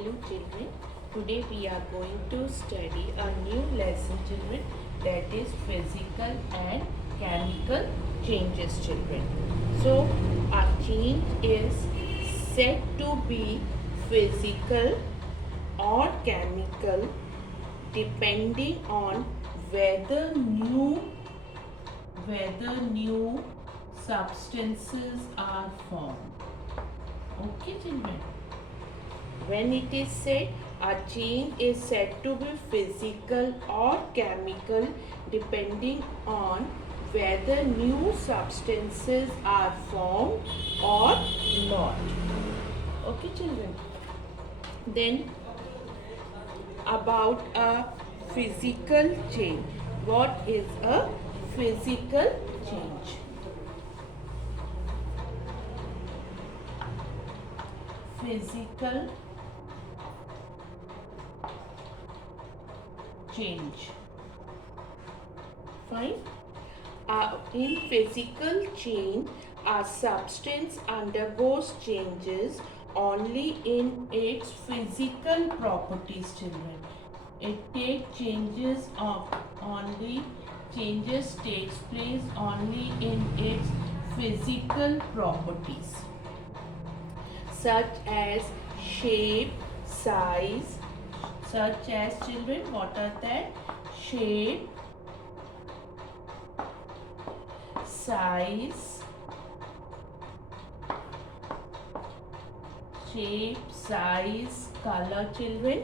Hello children, today we are going to study a new lesson children, that is physical and chemical changes children. So a change is said to be physical or chemical depending on whether new substances are formed. Okay children. When it is said a change is said to be physical or chemical depending on whether new substances are formed or not. Okay children. Then about a physical change. What is a physical change? Physical change. Fine. In physical change, a substance undergoes changes only in its physical properties children. It takes changes takes place only in its physical properties such as shape, size, such as children, what are that? Shape, size, color children.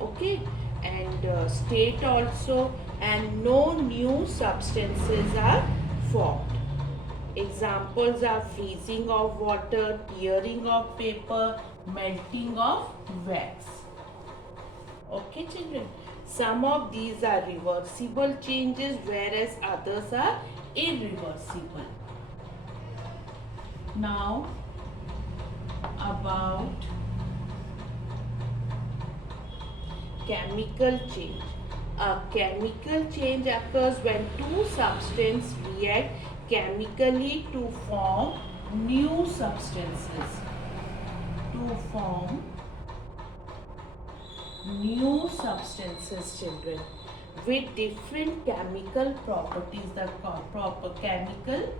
Okay, and state also, and no new substances are formed. Examples are freezing of water, tearing of paper, melting of wax. Okay children, some of these are reversible changes whereas others are irreversible. Now about chemical change. A chemical change occurs when two substances react chemically to form new substances. Children, with different chemical properties. The proper chemical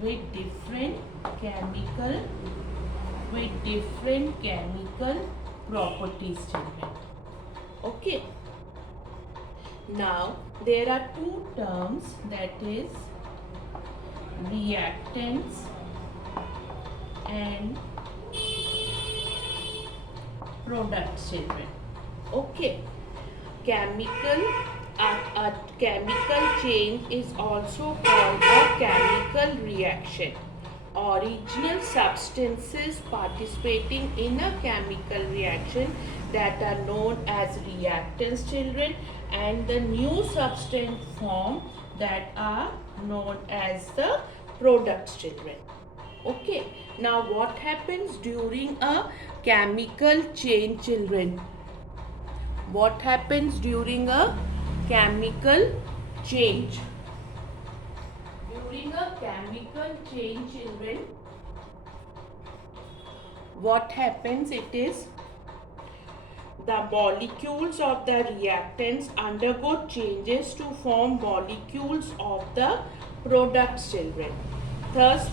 with different chemical properties children. Okay. Now there are two terms, that is reactants and products children. Okay. A chemical change is also called a chemical reaction. Original substances participating in a chemical reaction that are known as reactants children, and the new substance form that are known as the products children. Okay, now what happens during a chemical change children? What happens during a chemical change? During a chemical change children, what happens, it is the molecules of the reactants undergo changes to form molecules of the products children. Thus,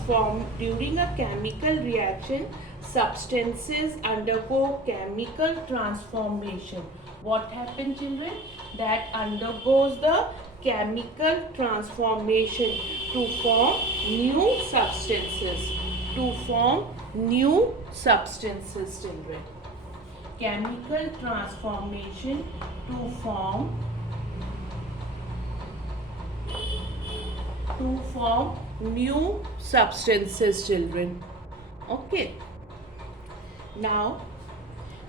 during a chemical reaction, substances undergo chemical transformation. What happens children? That undergoes the chemical transformation to form new substances. Children. Chemical transformation to form new substances children. Okay. Now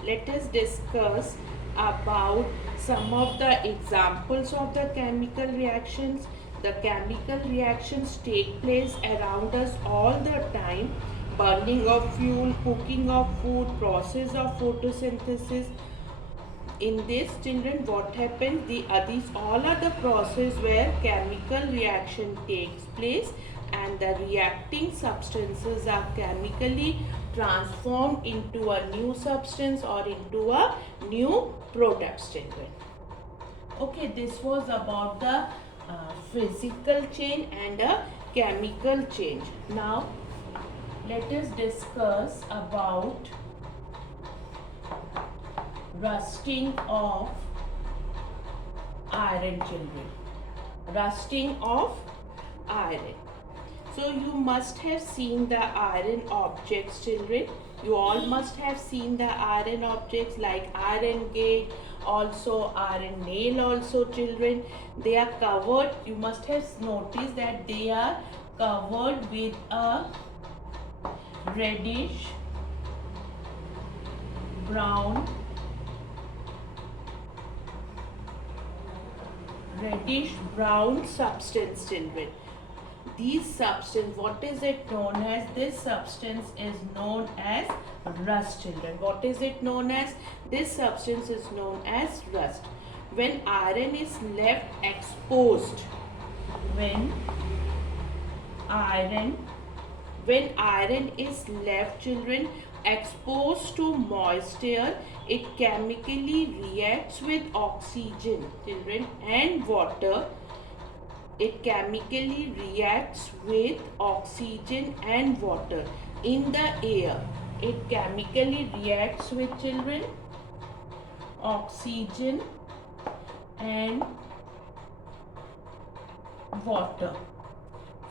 let us discuss about some of the examples of the chemical reactions. The chemical reactions take place around us all the time. Burning of fuel, cooking of food, process of photosynthesis. In this children, what happens? These all are the process where chemical reaction takes place, and the reacting substances are chemically transformed into a new substance or into a new product, children. Okay, this was about the physical change and a chemical change. Now let us discuss about rusting of iron, children. Rusting of iron. So you must have seen the iron objects, children. You all must have seen the iron objects like iron gate, also iron nail also, children. They are covered, you must have noticed that they are covered with a reddish brown substance, children. These substance, what is it known as? This substance is known as rust, children. What is it known as? This substance is known as rust. When iron is left exposed, when iron is left, children, exposed to moisture, it chemically reacts with oxygen, children, and water. It chemically reacts with oxygen and water in the air. It chemically reacts with, children, oxygen and water.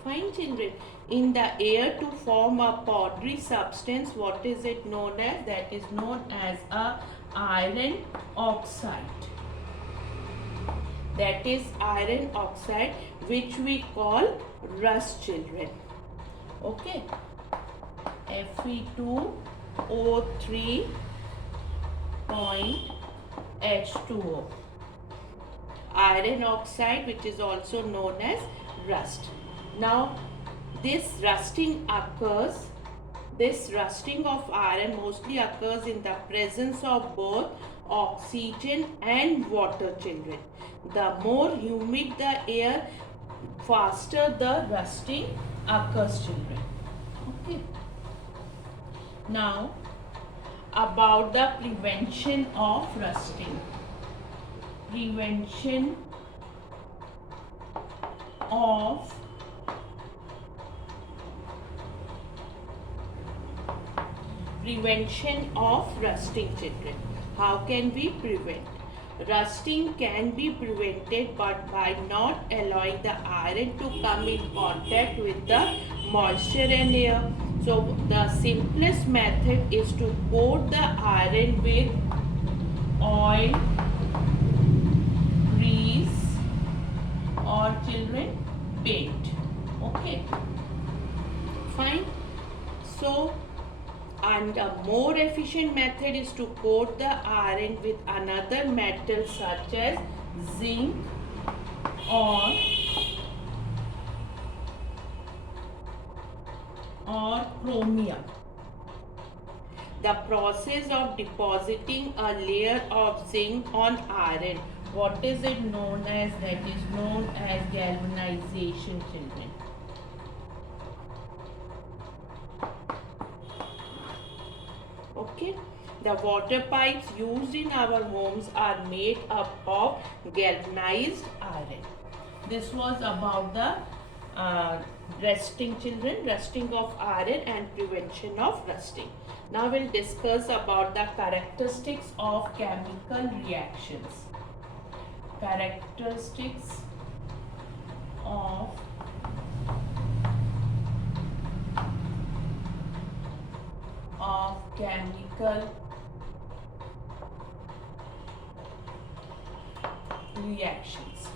Fine, children. In the air to form a powdery substance. What is it known as? That is known as a iron oxide. That is iron oxide, which we call rust, children. Okay. Fe2O3.H2O. Iron oxide, which is also known as rust. Now, this rusting of iron mostly occurs in the presence of both oxygen and water, children. The more humid the air, faster the rusting occurs, children. Okay. Now, about the prevention of rusting. Prevention of rusting, children. How can we prevent? Rusting can be prevented but by not allowing the iron to come in contact with the moisture and air. So the simplest method is to coat the iron with oil, grease, or, children, paint. Okay, fine. So, and a more efficient method is to coat the iron with another metal such as zinc or chromium. The process of depositing a layer of zinc on iron, what is it known as? That is known as galvanization, children. Okay. The water pipes used in our homes are made up of galvanized iron. This was about the rusting, children, rusting of iron and prevention of rusting. Now we'll discuss about the characteristics of chemical reactions. Characteristics of chemical reactions.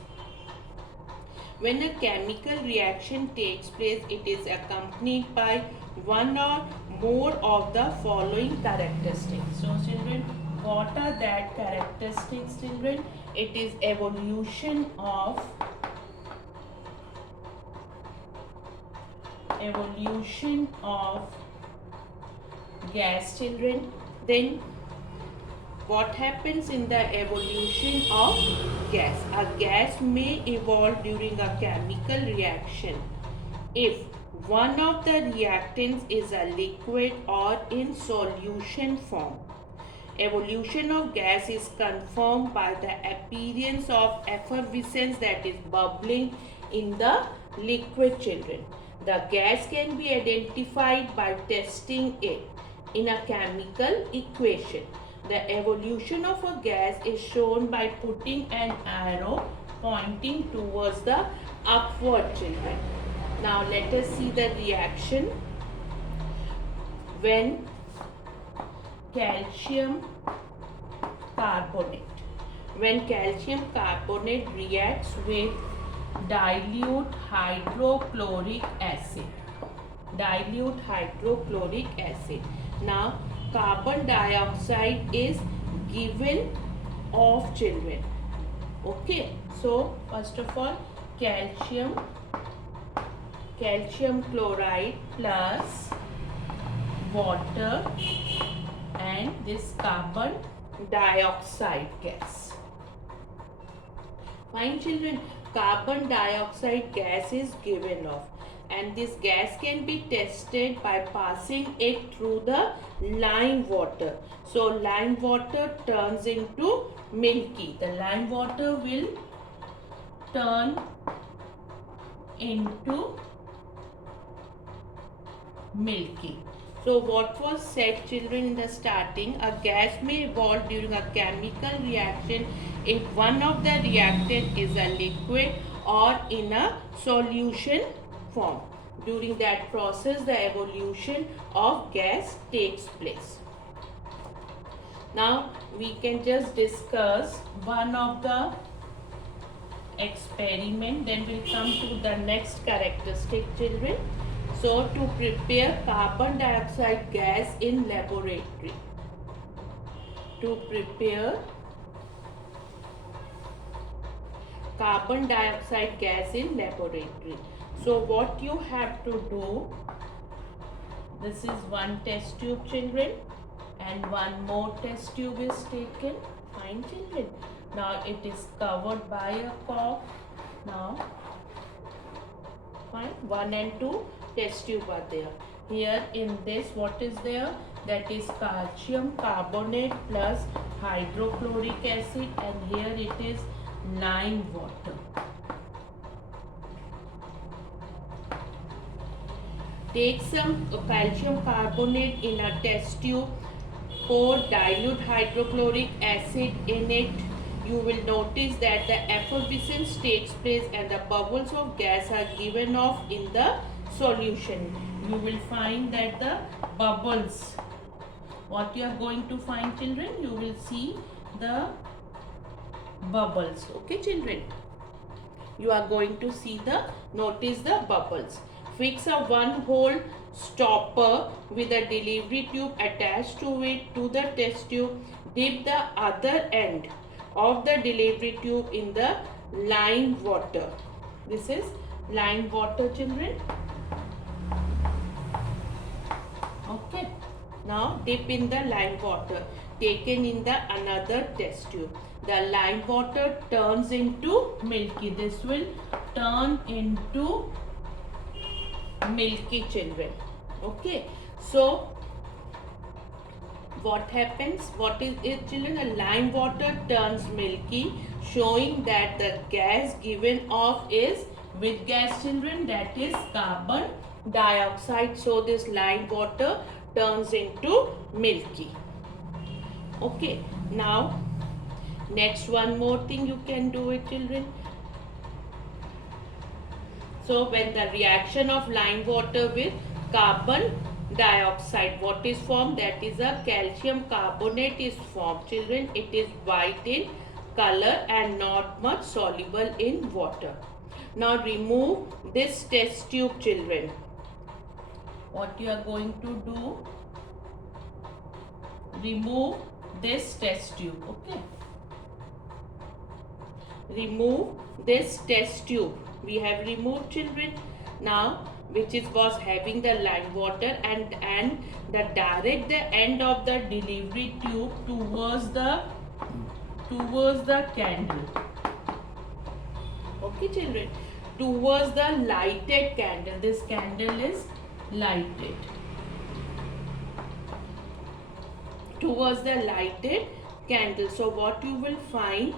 When a chemical reaction takes place, it is accompanied by one or more of the following characteristics. So, children, what are that characteristics, children? It is evolution of gas, children. Then what happens in the evolution of gas? A gas may evolve during a chemical reaction if one of the reactants is a liquid or in solution form. Evolution of gas is confirmed by the appearance of effervescence, that is bubbling in the liquid, children. The gas can be identified by testing it in a chemical equation. The evolution of a gas is shown by putting an arrow pointing towards the upward, children. Now let us see the reaction when calcium carbonate. When calcium carbonate reacts with dilute hydrochloric acid. Dilute hydrochloric acid. Now carbon dioxide is given off, children. Okay, so first of all calcium chloride plus water and this carbon dioxide gas. Fine, children, carbon dioxide gas is given off, and this gas can be tested by passing it through the lime water. So lime water turns into milky. The lime water will turn into milky. So what was said, children, in the starting, a gas may evolve during a chemical reaction if one of the reactant is a liquid or in a solution form. During that process, the evolution of gas takes place. Now we can just discuss one of the experiment, then we'll come to the next characteristic, children. So to prepare carbon dioxide gas in laboratory. To prepare carbon dioxide gas in laboratory. So what you have to do, this is one test tube, children, and one more test tube is taken. Fine, children. Now it is covered by a cork. Now fine, 1 and 2 test tube are there. Here in this, what is there? That is calcium carbonate plus hydrochloric acid, and here it is lime water. Take some calcium carbonate in a test tube, pour dilute hydrochloric acid in it. You will notice that the effervescence takes place and the bubbles of gas are given off in the solution. You will find that the bubbles, what you are going to find, children, you will see the bubbles. Okay, children, you are going to see notice the bubbles. Fix a one-hole stopper with a delivery tube attached to it to the test tube. Dip the other end of the delivery tube in the lime water. This is lime water, children. Okay. Now dip in the lime water taken in the another test tube. The lime water turns into milky. This will turn into milky, children. Okay. So what happens? What is it, children? The lime water turns milky, showing that the gas given off is with gas, children, that is carbon dioxide. So this lime water turns into milky. Okay. Now next, one more thing you can do it, children. So when the reaction of lime water with carbon dioxide, what is formed? That is a calcium carbonate is formed, children. It is white in color and not much soluble in water. Now remove this test tube, children. What you are going to do? Remove this test tube. Okay. Remove this test tube. We have removed, children. Now, which was having the lime water and the direct the end of the delivery tube towards the candle. Okay, children. towards the lighted candle. This candle is lighted. Towards the lighted candle. So what you will find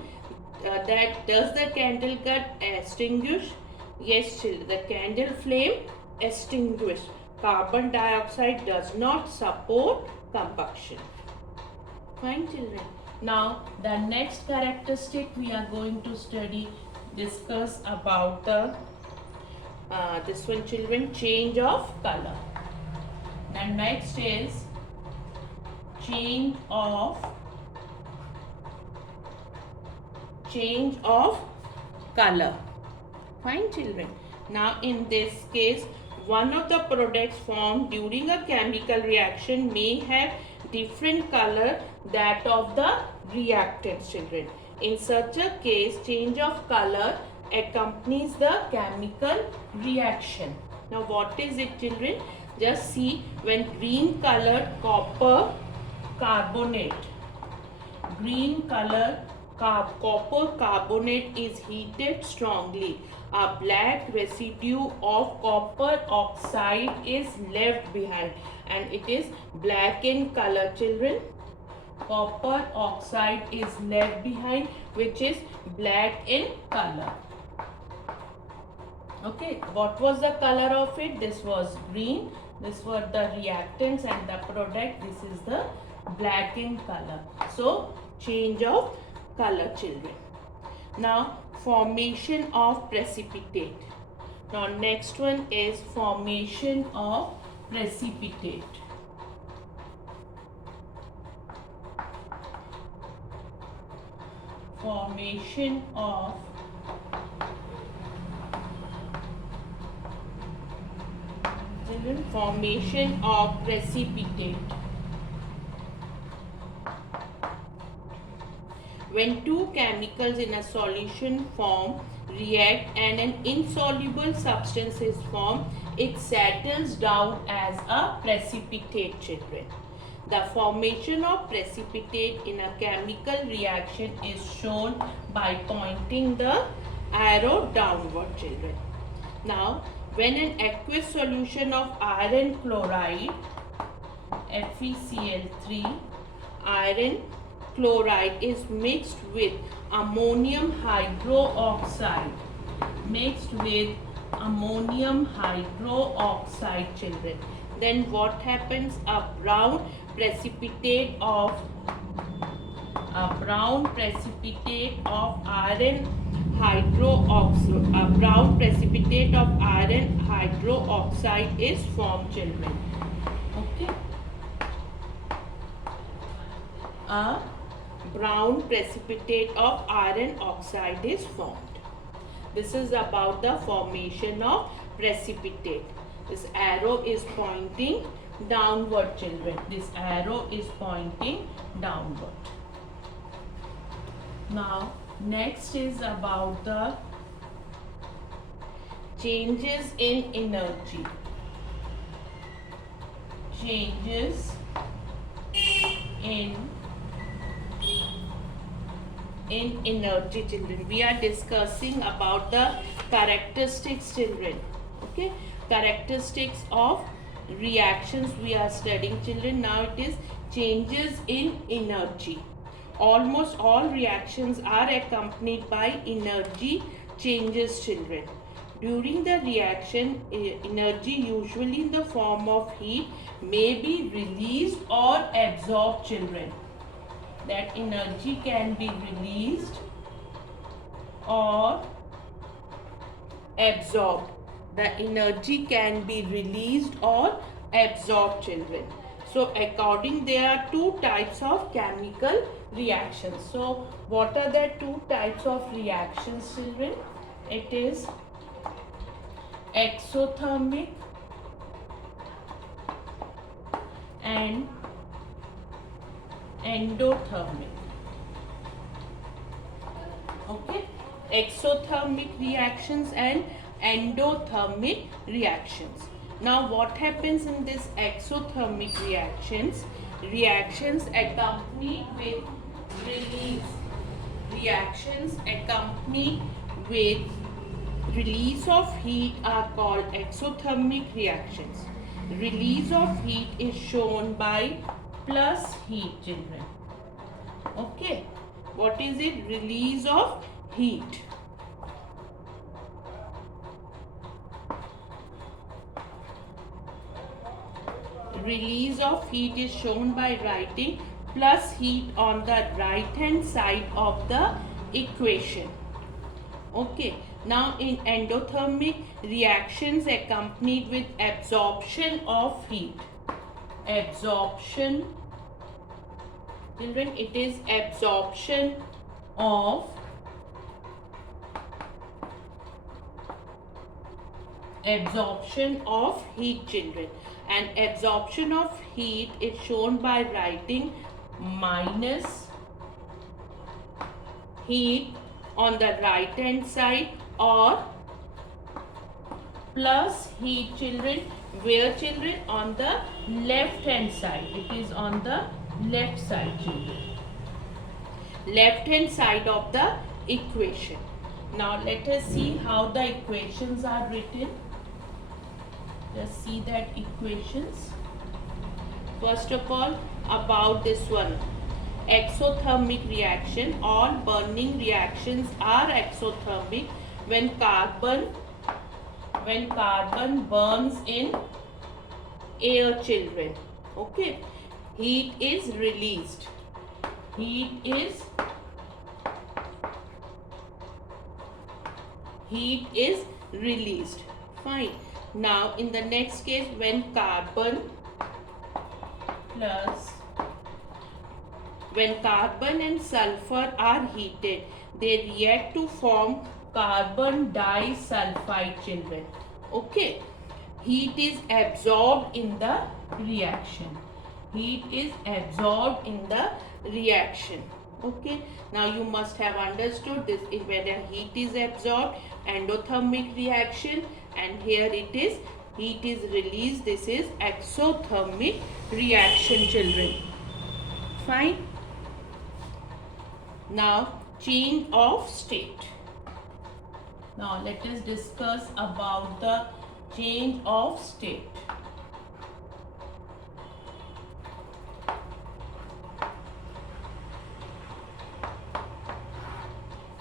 that does the candle get extinguished? Yes, children. The candle flame extinguished. Carbon dioxide does not support combustion. Fine, children. Now the next characteristic we are going to discuss about the this one, children, change of color. The next is change of color. Fine, children. Now in this case, one of the products formed during a chemical reaction may have different color that of the reactant, children. In such a case, change of color accompanies the chemical reaction. Now what is it, children? Just see, when green colored copper carbonate is heated strongly, a black residue of copper oxide is left behind and it is black in color, children. Copper oxide is left behind, which is black in color. Okay, what was the color of it? This was green. This were the reactants and the product. This is the black in color. So change of color, children. Now formation of precipitate. Now next one is formation of precipitate. Formation of precipitate. When two chemicals in a solution form react and an insoluble substance is formed, it settles down as a precipitate, children. The formation of precipitate in a chemical reaction is shown by pointing the arrow downward, children. Now, when an aqueous solution of iron chloride, FeCl3, iron chloride is mixed with ammonium hydroxide, children, then what happens? A brown precipitate of iron hydroxide is formed, children. Okay, a brown precipitate of iron oxide is formed. This is about the formation of precipitate. This arrow is pointing downward, children. This arrow is pointing downward. Now next is about the changes in energy. Changes in energy, children. We are discussing about the characteristics, children. Okay, characteristics of reactions we are studying, children. Now it is changes in energy. Almost all reactions are accompanied by energy changes, children. During the reaction, energy, usually in the form of heat, may be released or absorbed, children. That energy can be released or absorbed. The energy can be released or absorbed, children. So according, there are two types of chemical reactions. So what are the two types of reactions, children? It is exothermic and endothermic. Okay, exothermic reactions and endothermic reactions. Now what happens in this exothermic reactions? Reactions accompanied with release. Reactions accompanied with Release of heat are called exothermic reactions. Release of heat is shown by plus heat, children. Okay. What is it? Release of heat. Release of heat is shown by writing plus heat on the right hand side of the equation. Okay, now in endothermic reactions accompanied with absorption of heat. Absorption, children, it is absorption of heat, children, and absorption of heat is shown by writing minus heat on the right hand side or plus heat, children, where, children? On the left hand side. It is on the left side, children, left hand side of the equation. Now let us see how the equations are written. Just see that equations. First of all, about this one, exothermic reaction. All burning reactions are exothermic when carbon burns in air, children. Okay, heat is released. Heat is released. Fine. Now in the next case, when carbon and sulfur are heated, they react to form carbon disulfide, children. Okay, heat is absorbed in the reaction. Okay, now you must have understood this is when heat is absorbed, endothermic reaction, and here it is heat is released. This is exothermic reaction, children. Fine. Now change of state. Now let us discuss about the change of state.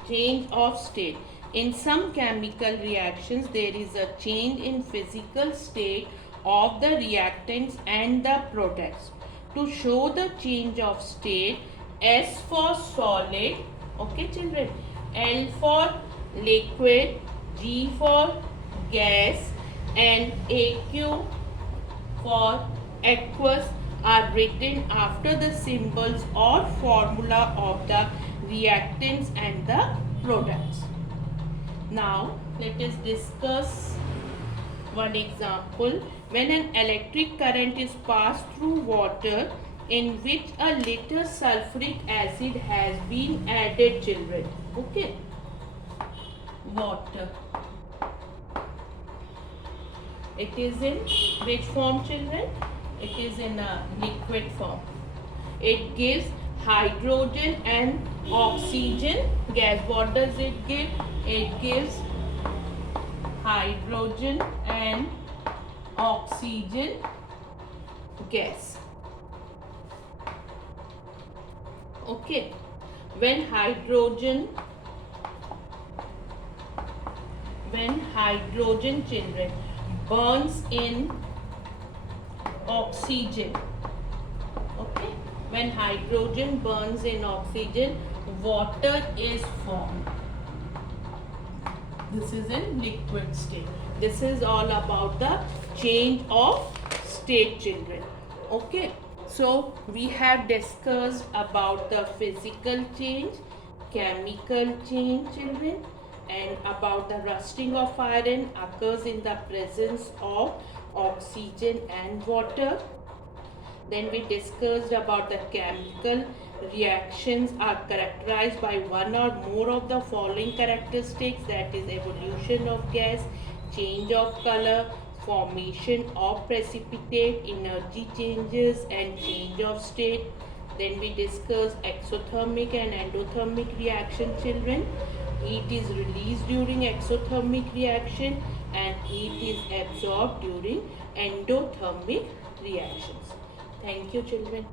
Change of state. In some chemical reactions, there is a change in physical state of the reactants and the products. To show the change of state, S for solid, okay, children, L for liquid, G for gas, and AQ for aqueous are written after the symbols or formula of the reactants and the products. Now let us discuss one example. When an electric current is passed through water in which a little sulfuric acid has been added, children. Okay, water. It is in which form, children? It is in a liquid form. It gives hydrogen and oxygen gas. What does it give? It gives hydrogen and oxygen gas. Okay, when hydrogen, children, burns in oxygen. Okay, when hydrogen burns in oxygen, water is formed. This is in liquid state. This is all about the change of state, children. Okay, so we have discussed about the physical change, chemical change, children, and about the rusting of iron occurs in the presence of oxygen and water. Then we discussed about the chemical reactions are characterized by one or more of the following characteristics, that is evolution of gas, change of color, formation of precipitate, energy changes, and change of state. Then we discussed exothermic and endothermic reaction, children. Heat is released during exothermic reaction and heat is absorbed during endothermic reactions. Thank you, children.